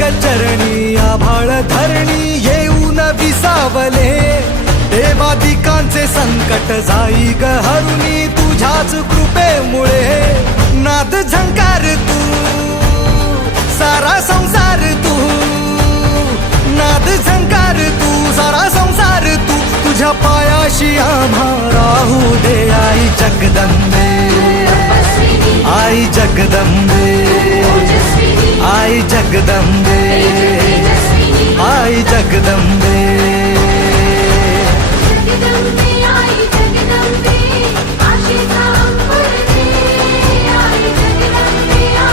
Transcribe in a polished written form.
चरणी आभाळ धरणी येऊन विसावले, देवादिकांचे संकट जाई ग हरुनी तुझ्याच कृपेमुळे. नाद झंकार तू सारा संसार तू, नाद झंकार तू सारा संसार तू, तुझ्या पायाशी आम्हा राहू दे आई जगदंबे, आई जगदंबे, आई जगदंबे.